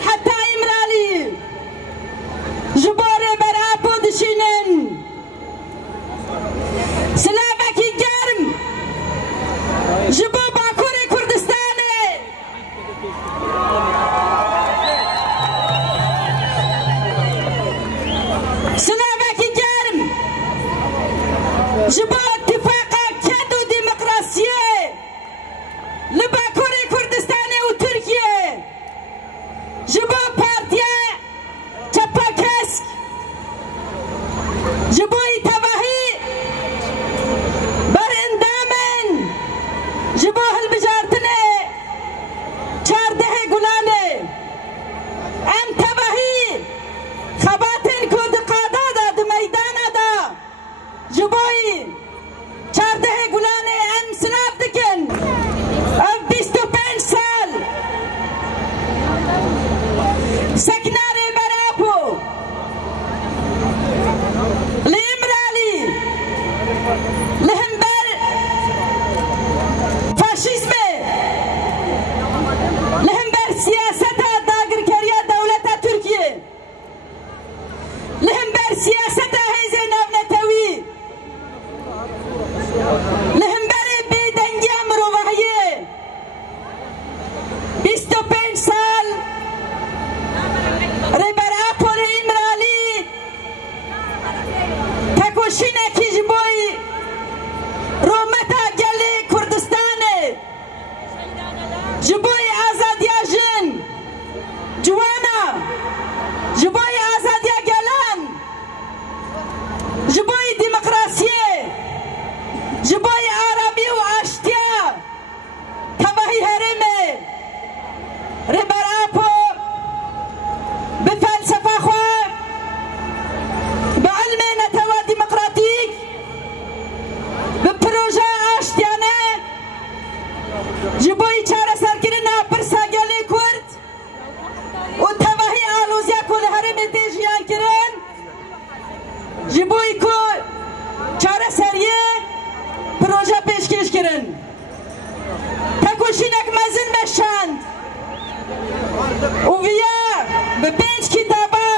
حتى إمرالي جباري برابو دشينن سلامكي جرم جبو باكوري كردستاني سلامكي جرم جبو اتفاقا كدو ديمقراسية لباكوري كردستاني وتركيا جبو بارتيا تباكسك جبو تباهي برندامن جبو هالبجارتني چارده گلانه ام تباهي خباتن كود قادا دا دو ميدان دا جبوي چارده گلانه ام سلاف دكن ام 25 سال سكناري برابو لإمرالي لهمبر فاشيزمي لهمبر سياستها داقر كريا دولة تركيا لهمبر سياستها هيزي نابنتوي لهمبر بيدنجي امرو وحيه 25 سال ربرابو لإمرالي تكوشينه كي جبوي رومتا جلي كردستاني جبوي آزاديا جن جوانا جبوي آزاديا جلان جبوي ديمقراسية جبوي عربي وعشتيا تباهي هرمي ربرابو بفلسفة خواه بعلم نتوى ديمقراطيك ببروجة عشتيانه جبوي چاره سرکرنا برسا گلی کرد و تباهی آلوزیا کل هرم دیجیان کرن جبوی کو چاره سریه پروژه پیشکش کرن تکوشینک مزن بشند و ویا به 5 کتابا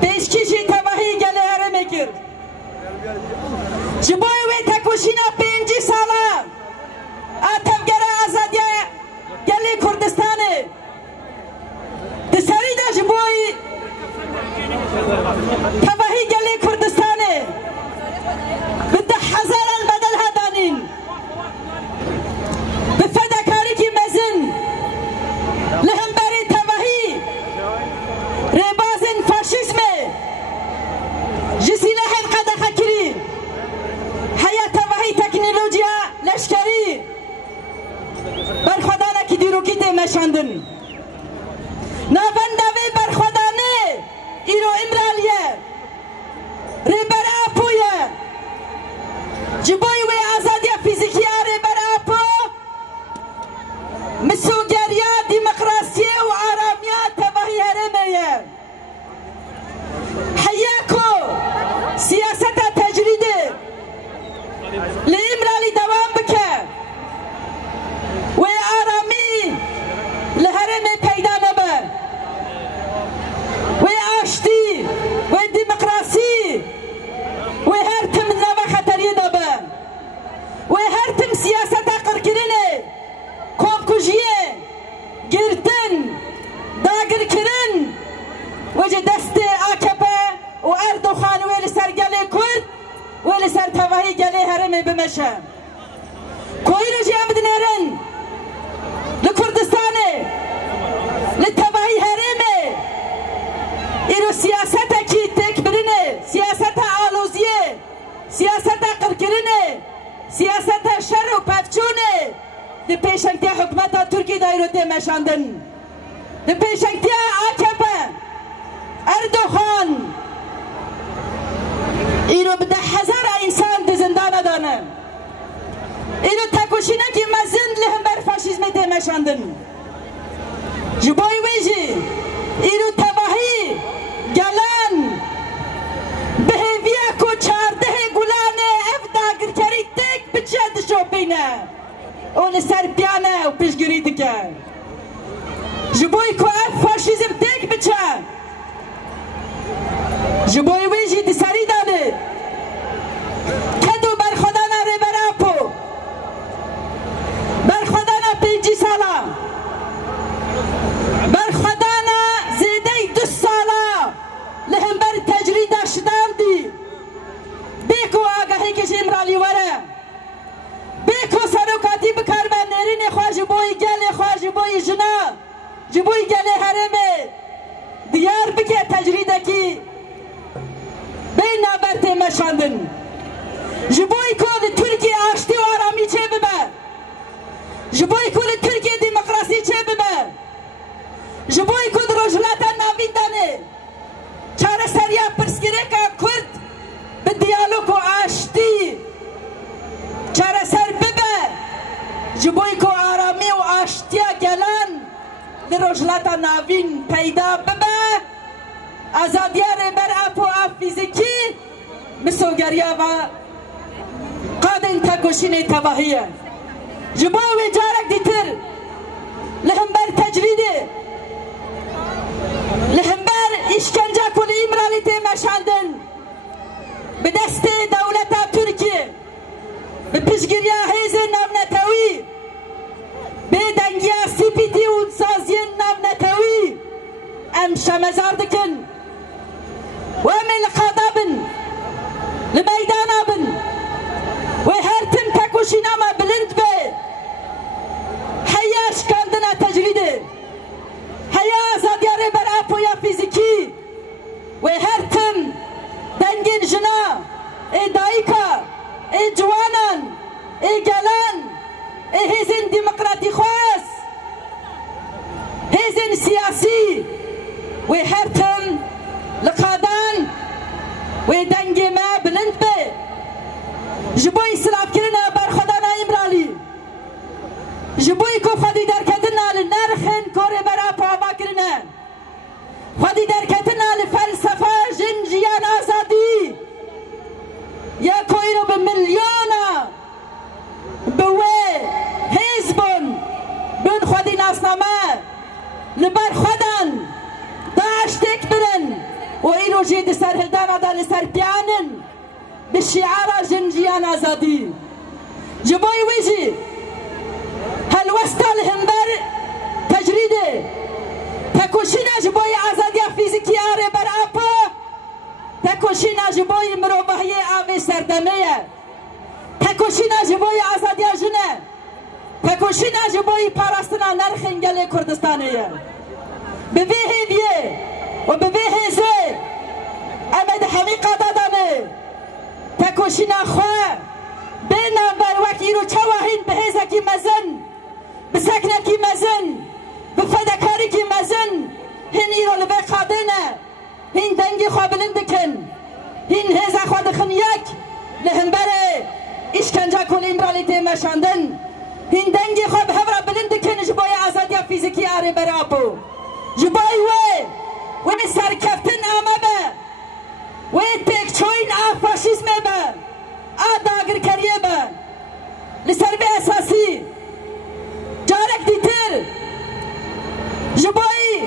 پیشکشی تباهی گلی هرم کرد جبوی وی تکوشینا 5 ساله آتفگره آزادیه گلی کردستانه تسری دا جبوی تباهی گلی کردستانه بده هزاران بدل هدانین به فداکاری کی مزن لهمبری تباهی ریبازن فاشیسمه جسیله قد خکری حیا تباهی تکنولوژیا لشکری برخوادانه که دیروکی تیمشاندن نابندوی برخوادانه ایرو امرالیه ریبر آپویه جبوی وی آزادی فیزیکیه ریبر آپو مسوگریا دیمقراسیه و آرامیه تباهی هرمیه حیاکو سیاست تجریده لإمرالی دوام بکه و آرامی لهرم پیدا نبه و آشتی و دموکراسی و هر تم نبه خطری نبه و هر تم سیاست قرکرینه کمکوژیه گرتن داگر کرن و جه دست آکپه و اردوخان و لسر گله کرد و لسر تواهی گله هرم بمشه کوئی رو جه بدنرن لكردستاني للتباهي هرمي إنه سياسة كي تكبرني سياسة آلوزية سياسة قركرني سياسة شر وبافچوني دي پیشنگتیا حکومت ترکی دایرو تیمشاندن دي پیشنگتیا آکپه اردوخان إنه بده 1000 انسان دي زندان دانه اینو تکوشینه که مزن لهم بر فاشیزم تیمشاندن جبای ویجی اینو تباهی گلان بهویه کو 14 گلانه افدا گرکری تک بچه دشو بینه اون سر پیانه و پیشگیری دکه جبای کو جبوی ویجی دی سری دانه کدو بر خدا نره براپو بر خدا نا 5 سالا بر خدا نا زیده 2 سالا لهم بر تجرید اشدام دی بیکو آگاهی که جمرالی وره بیکو سروکاتی بکار من نرین خواه جبوی گل خواه جبوی جنا جبوی گل حرمه دیار بکه تجریده کی بین نابرته مشاندن جبوی کود ترکیه آشتی و آرامی چه ببر جبوی کود ترکیه دموکراسی چه ببر جبوی کود روجلاتا ناوین دانه چاره سریا پرسگیره که کرد به دیالوگ و آشتی چاره سر ببر جبوی که آرامی و آشتیا گلن در روجلاتا ناوین پیدا ببر آزادیار بر اپ و اپ فیزیکی مسوگریا و قادن تکوشین تباهیه جبوی جارک دیتر لهم بر تجریده لهم بر اشکنجه کل امرالیت مشاندن به دست دولت ترکیه به پیشگیری حیز نامنتوی به دنگی CPT و سازی نامنتوی ام شمزار دکن و ام القادابن لمیدانابن و هرتم تکوشیناما بلند به حیاش کندنا تجریده حیا آزادیاره بر اپویا فیزیکی و هرتم دنگین جنا ای دایکا ای جوانان ای گلان ای هیزن دموکراتی خواست هیزن سیاسی و هرتم لقادان و دنگی ما بلند به جبوی سلاف کرنا بر خدا نایمرالی جبوی کو خودی درکتنا لنرخن کوری برا پاوا کرنا خودی درکتنا لفلسفه جنجیان آزادی یا کوی رو به میلیونا بوه حزبون بون خودی ناسنامه لبر خودن داشتک برن و اینو جید سر هلدان دا لسر پیانن به شعار جنجیان آزادی جبوی ویجی هل وستا لهمبر تجریده تکوشینا جبوی آزادی فیزیکی آره بر اپا تکوشینا جبوی مروبهی آوی سردمیه تکوشینا جبوی آزادی جنه تکوشینا جبوی پاراستنا نرخنگل کردستانیه به ویه بیه و به ویه زه امد همی قدادانه تکوشینا خواه بینا بر وکی رو چواهین به هزکی مزن به سکنکی مزن به فدکاری کی مزن هین ایرو لبه قادنه هین دنگی خواه بلند کن هین هزا خواه دخن یک لهم بره اشکنجه کن امرالیت مشاندن هین دنگی خواه به هفره بلند کن جبای آزادی فیزیکی آره بره آبو جبای و سرکفتن آمه به و تکچوین فاشیزمه به داگر کریه به لسر به اساسی جارک دیتر جبایی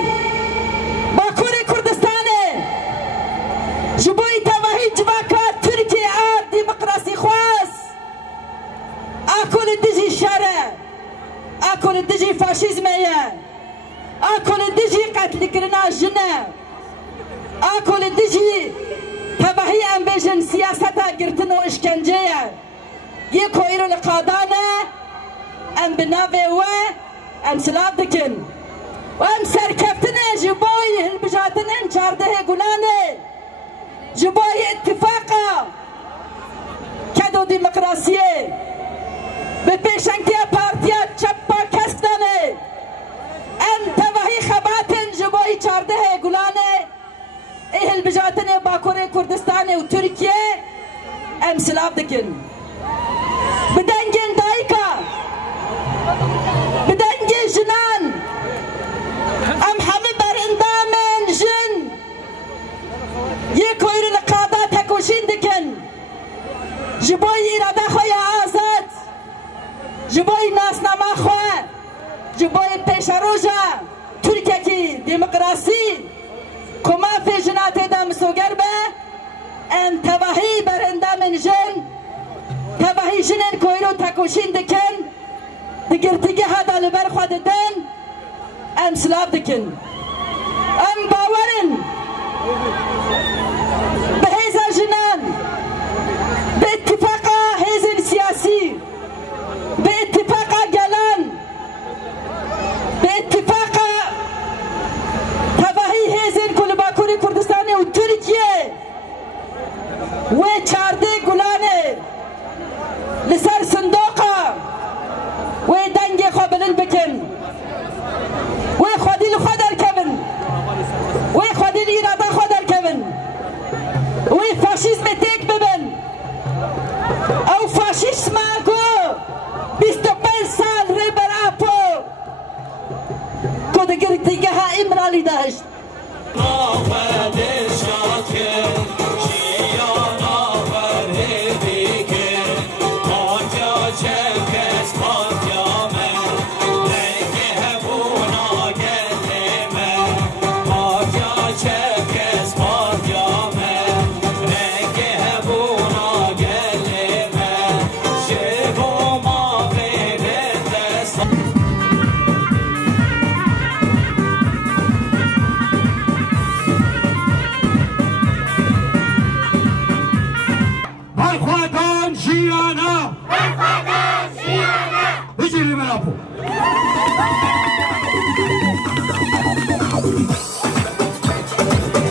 باکور کردستانه جبایی تواهی جواکات ترکیه دموکراسی خواست آکل دیجی شره آکل دیجی فاشیزمه آکل دیجی قتل کرنا جنه آکل دیجی تباهی ام بیشن سیاستا گرتن و اشکنجه یه کویرو لقادانه ام بناوه و ام سلاب دکن و ام سرکفتنه جبای هلبجاتنه 14 گلانه جبای اتفاقا کدو دموکراسیه به پیشنگی پارتیا چپا کسک دانه ام تباهی خباتن جبای 14 گلانه ایهل بجاتن باکور کردستان و ترکیه ام سلاب دکن بدنگین دایکا بدنگین جنان ام همه بر اندامن جن یک کویر لقادا تکوشین دکن جبای اراده خوی آزاد جبای ناسنامه خواه جبای پیشروجا ترکیه کی دموکراسی کما فی جنات دم سوگر به وی جنن کویرو تکوشین دکن دگرتگی هدا لبر خود دن ام سلاف دکن ام باورن به هیزا جنان به اتفاق هیزن سیاسی به اتفاق گلان به اتفاق تباهی هیزن کل باکوری کردستانی و ترکیه و چارده گلانه لسر صندوقه و دنگ خو بلند بکن و خودی لخوا درکبن و خودی لیراده خو درکبن و فاشیزم تک ببن او فاشیسم کو 25 سال ریبر اپو کو دگر دیگه ها امرالی داشت